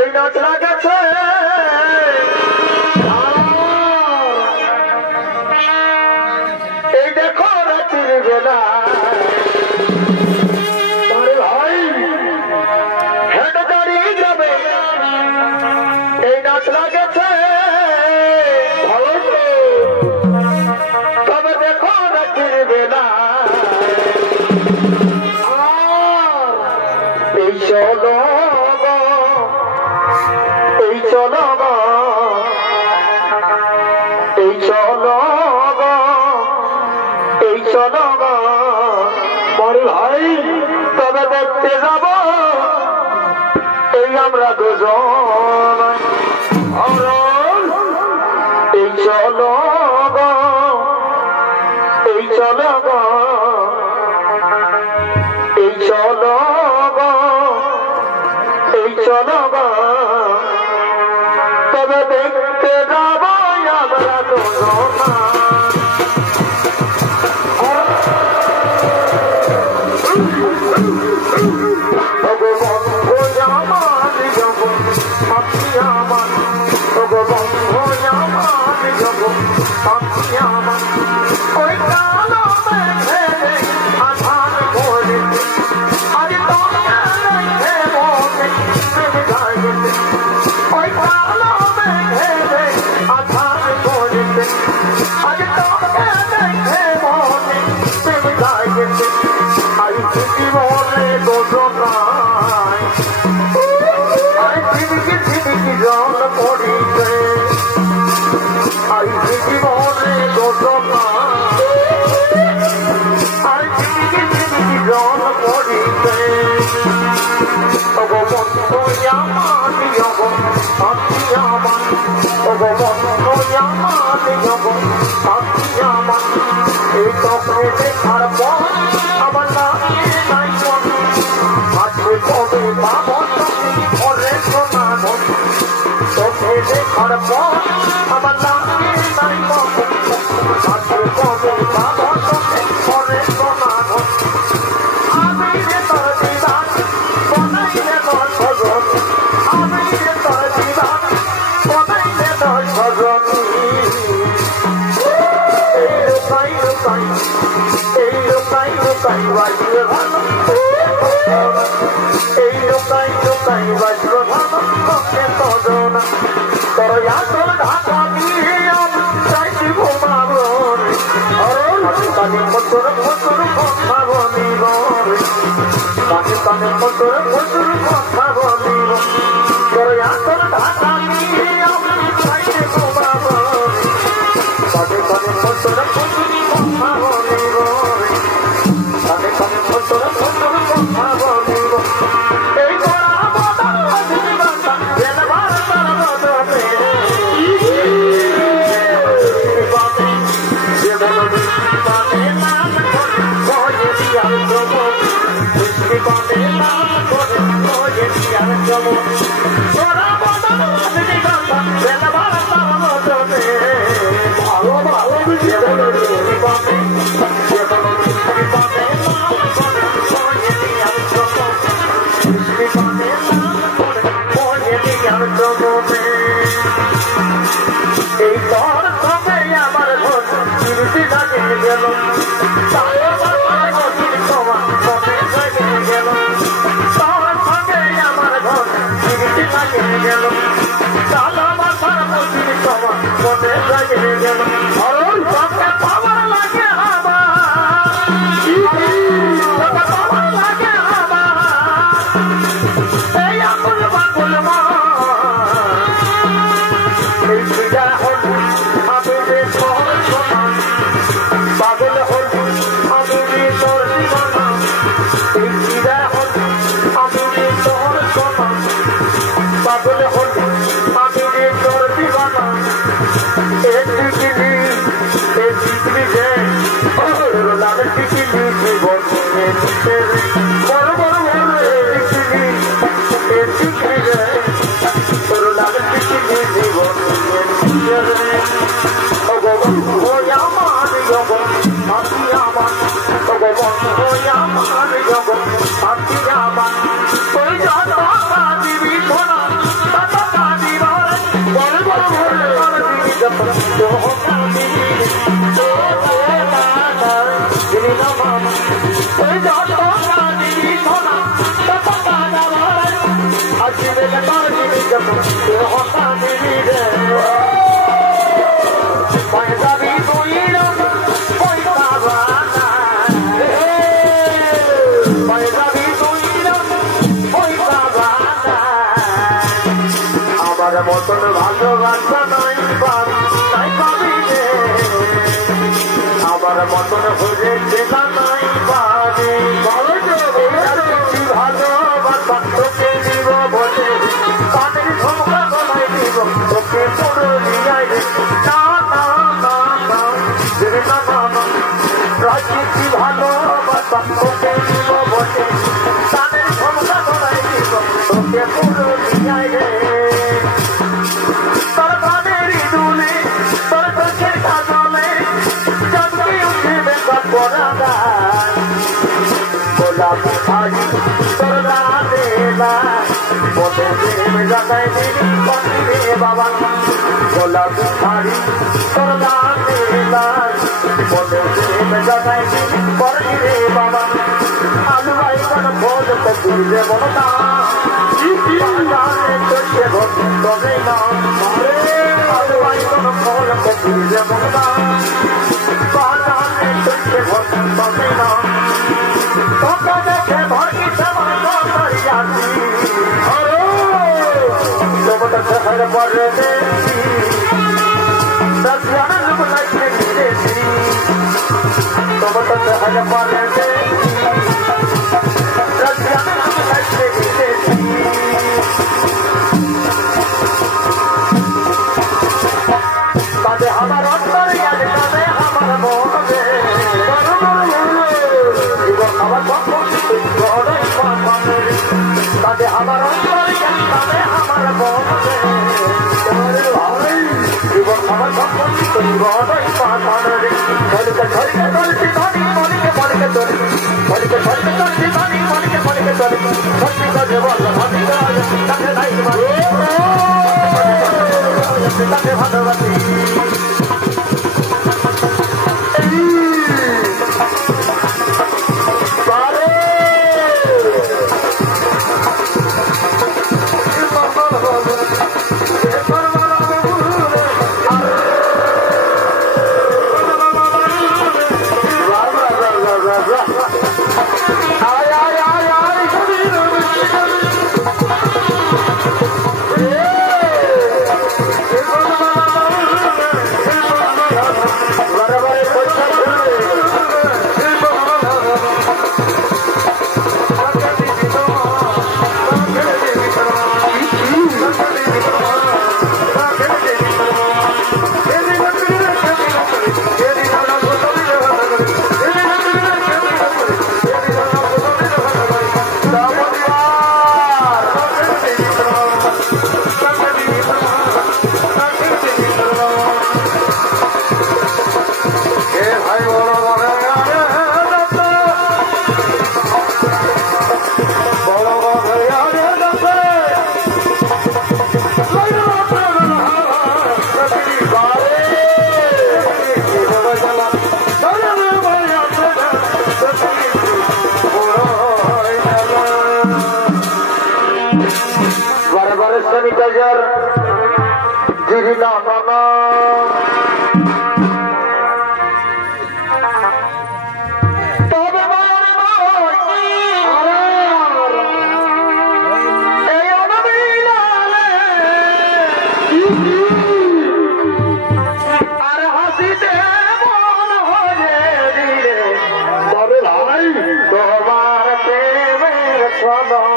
এই নাচ লাগাচ্ছে এই দেখো রাত্রির বেলা ভাই হেঁটে গ্রামে এই নাচ লাগাচ্ছে ভালো তবে দেখো রাত্রির বেলা এই চলো এই চলো এই চলো এই চলো বড় ভাই তবে দেখতে যাব এই আমরা দুজন এই চলো এই চলো এই চলো এই চলো তবে দেখতে যাব আমরা দুজন Hãy subscribe cho kênh Ghiền Mì Gõ để không bỏ lỡ ওই যত কানি সোনা তত কানা ভাই আসিবে কানি যত হতা নিবি রে পয়সা বি তুইল পয়সা বানা পয়সা বি তুইল পয়সা বানা আমার মতন ভালোবাসা নাই পাবি রে আমার মতন ঘুরে চেনা নাই পাবি ভালোবাসা তোকে দিব বলে কানের ঝুমকা গলায় দিব তোকে পুরো নিয়াই রে না না না না রে না না না রাজনীতি ভালোবাসা তোকে দিব বলে কানের ঝুমকা গলায় দিব তোকে পুরো নিয়াই রে তোর কানেরই দুলে তোর চোখের কাজলে জন্মে উঠবে কপরাদা গোলাপ শাড়ি তোর রাধেলা বলে প্রেম জাগায় দিদি কন্দিরে বাবা গোলাপ শাড়ি তোর রাধেলা বলে প্রেম জাগায় দিদি কন্দিরে বাবা আলু ভাই কোন ভোজ তো তুলবে মনটা জানে তোকে ভোজ তবে না আলু ভাই কোন ফল তো তুলবে মনটা জানে তোকে ভোজ তবে না তোকে দেখে ভরকি সবার করি আসি তোমার শহর পরে দেখি দশজনা লোক লাগছে দেখি তোমার শহর পরে দেখি দশজনা লোক লাগছে দেখি তবে আমার অন্তর ইয়াদ তবে আমার মনে জীবন আমার পক্ষ গড়াই পাবে তবে আমার অন্তর ইয়াদ তবে আমার মনে জীবন আমার পক্ষ গড়াই পাবে ধরিকে ধরিকে ধরছি ধরি মনিকে মনিকে ধরি মনিকে ধরিকে ধরছি ধরি মনিকে মনিকে ধরি ধরছি ধরে বল ধরি তাকে নাই তাকে ভালোবাসি sanitizer diri na mama tobe mari mai ei ona milale ar hasite mon hoye dire tore bhai tomar preme chalo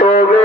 তবে